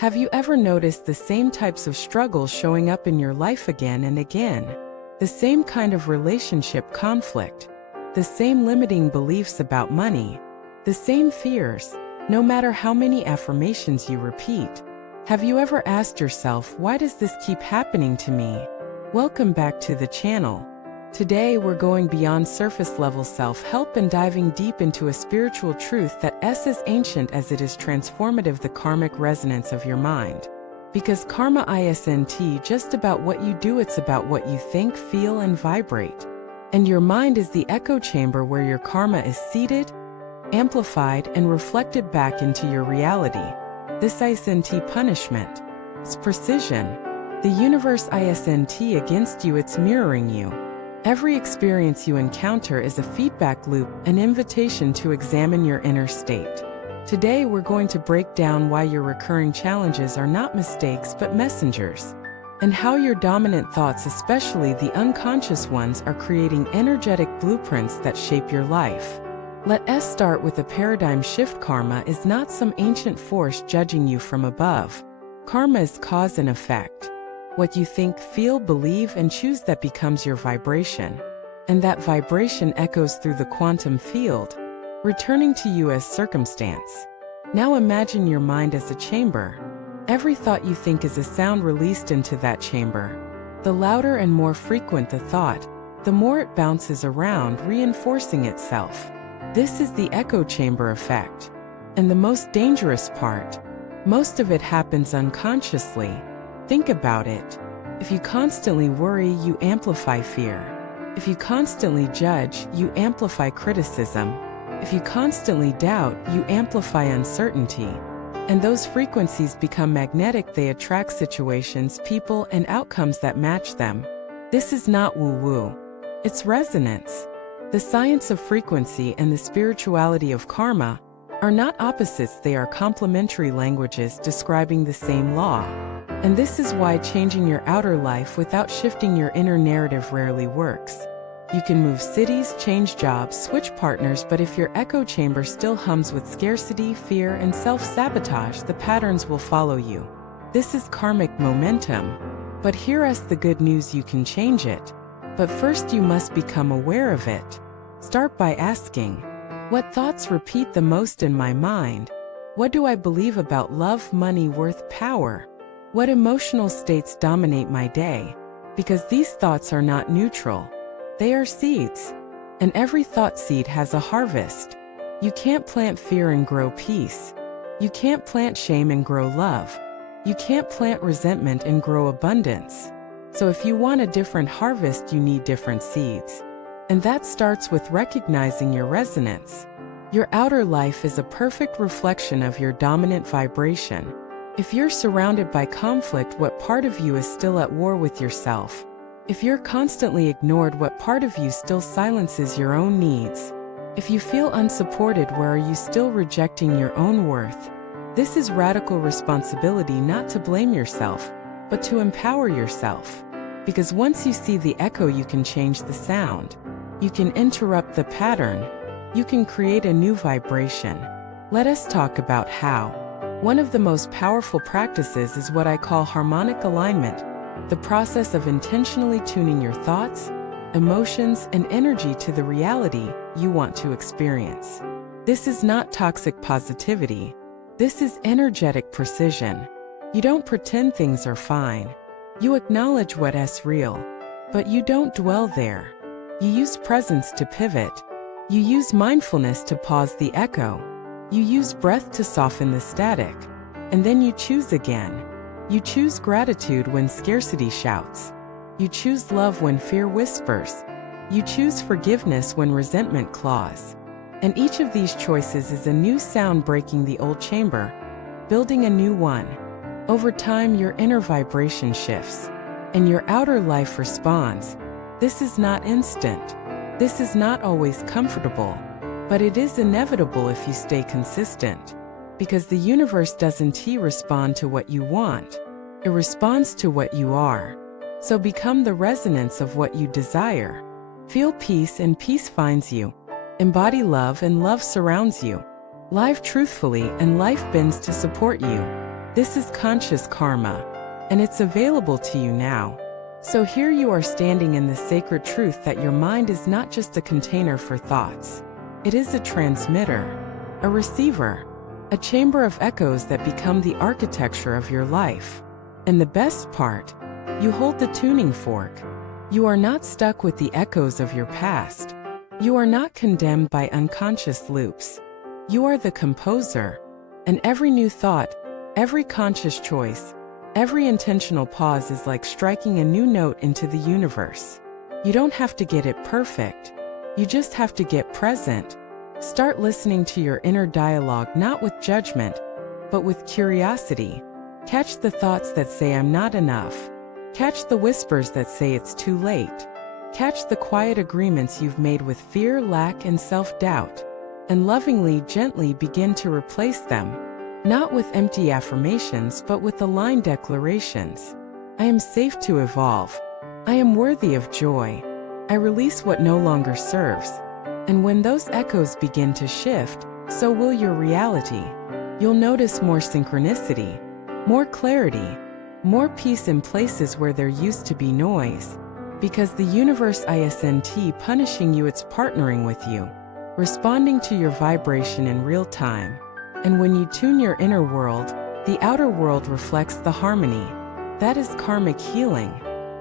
Have you ever noticed the same types of struggles showing up in your life again and again? The same kind of relationship conflict, the same limiting beliefs about money, the same fears, no matter how many affirmations you repeat. Have you ever asked yourself, why does this keep happening to me? Welcome back to the channel. Today we're going beyond surface-level self-help and diving deep into a spiritual truth that is as ancient as it is transformative: the karmic resonance of your mind. Because karma isn't just about what you do, it's about what you think, feel, and vibrate. And your mind is the echo chamber where your karma is seated, amplified, and reflected back into your reality. This isn't punishment. It's precision. The universe isn't against you, it's mirroring you. Every experience you encounter is a feedback loop, an invitation to examine your inner state. Today we're going to break down why your recurring challenges are not mistakes but messengers, and how your dominant thoughts, especially the unconscious ones, are creating energetic blueprints that shape your life. Let us start with a paradigm shift. Karma is not some ancient force judging you from above. Karma is cause and effect. What you think, feel, believe, and choose, that becomes your vibration. And that vibration echoes through the quantum field, returning to you as circumstance. Now imagine your mind as a chamber. Every thought you think is a sound released into that chamber. The louder and more frequent the thought, the more it bounces around, reinforcing itself. This is the echo chamber effect. And the most dangerous part, most of it happens unconsciously. Think about it. If you constantly worry, you amplify fear. If you constantly judge, you amplify criticism. If you constantly doubt, you amplify uncertainty. And those frequencies become magnetic. They attract situations, people, and outcomes that match them. This is not woo-woo. It's resonance. The science of frequency and the spirituality of karma are not opposites, they are complementary languages describing the same law. And this is why changing your outer life without shifting your inner narrative rarely works. You can move cities, change jobs, switch partners, but if your echo chamber still hums with scarcity, fear, and self-sabotage, the patterns will follow you. This is karmic momentum. But here's the good news: you can change it. But first you must become aware of it. Start by asking, what thoughts repeat the most in my mind? What do I believe about love, money, worth, power? What emotional states dominate my day? Because these thoughts are not neutral. They are seeds. And every thought seed has a harvest. You can't plant fear and grow peace. You can't plant shame and grow love. You can't plant resentment and grow abundance. So if you want a different harvest, you need different seeds. And that starts with recognizing your resonance. Your outer life is a perfect reflection of your dominant vibration. If you're surrounded by conflict, what part of you is still at war with yourself? If you're constantly ignored, what part of you still silences your own needs? If you feel unsupported, where are you still rejecting your own worth? This is radical responsibility, not to blame yourself, but to empower yourself. Because once you see the echo, you can change the sound. You can interrupt the pattern. You can create a new vibration. Let us talk about how. One of the most powerful practices is what I call harmonic alignment, the process of intentionally tuning your thoughts, emotions, and energy to the reality you want to experience. This is not toxic positivity. This is energetic precision. You don't pretend things are fine. You acknowledge what is real, but you don't dwell there. You use presence to pivot. You use mindfulness to pause the echo. You use breath to soften the static. And then you choose again. You choose gratitude when scarcity shouts. You choose love when fear whispers. You choose forgiveness when resentment claws. And each of these choices is a new sound, breaking the old chamber, building a new one. Over time, your inner vibration shifts, and your outer life responds. This is not instant. This is not always comfortable. But it is inevitable if you stay consistent. Because the universe doesn't respond to what you want. It responds to what you are. So become the resonance of what you desire. Feel peace and peace finds you. Embody love and love surrounds you. Live truthfully and life bends to support you. This is conscious karma, and it's available to you now. So here you are standing in the sacred truth that your mind is not just a container for thoughts. It is a transmitter, a receiver, a chamber of echoes that become the architecture of your life. And the best part, you hold the tuning fork. You are not stuck with the echoes of your past. You are not condemned by unconscious loops. You are the composer, and every new thought, every conscious choice, every intentional pause is like striking a new note into the universe. You don't have to get it perfect. You just have to get present. Start listening to your inner dialogue not with judgment, but with curiosity. Catch the thoughts that say I'm not enough. Catch the whispers that say it's too late. Catch the quiet agreements you've made with fear, lack, and self-doubt. And lovingly, gently begin to replace them. Not with empty affirmations, but with aligned declarations. I am safe to evolve. I am worthy of joy. I release what no longer serves. And when those echoes begin to shift, so will your reality. You'll notice more synchronicity, more clarity, more peace in places where there used to be noise. Because the universe isn't punishing you, it's partnering with you, responding to your vibration in real time. And when you tune your inner world, the outer world reflects the harmony. That is karmic healing.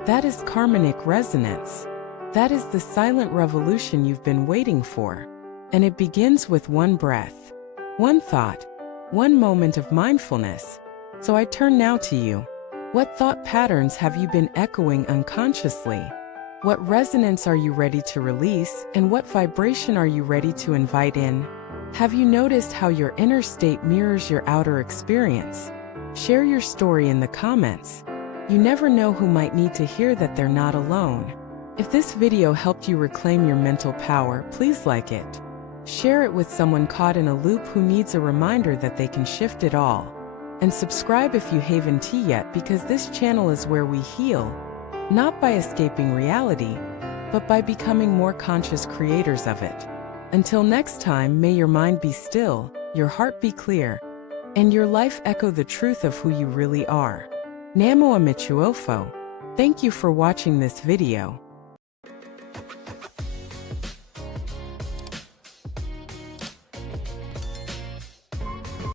That is Karmanic resonance. That is the silent revolution you've been waiting for. And it begins with one breath, one thought, one moment of mindfulness. So I turn now to you. What thought patterns have you been echoing unconsciously? What resonance are you ready to release, and what vibration are you ready to invite in? Have you noticed how your inner state mirrors your outer experience? Share your story in the comments. You never know who might need to hear that they're not alone. If this video helped you reclaim your mental power, please like it. Share it with someone caught in a loop who needs a reminder that they can shift it all. And subscribe if you haven't yet, because this channel is where we heal, not by escaping reality, but by becoming more conscious creators of it. Until next time, may your mind be still, your heart be clear, and your life echo the truth of who you really are. Namo Amichuofo. Thank you for watching this video.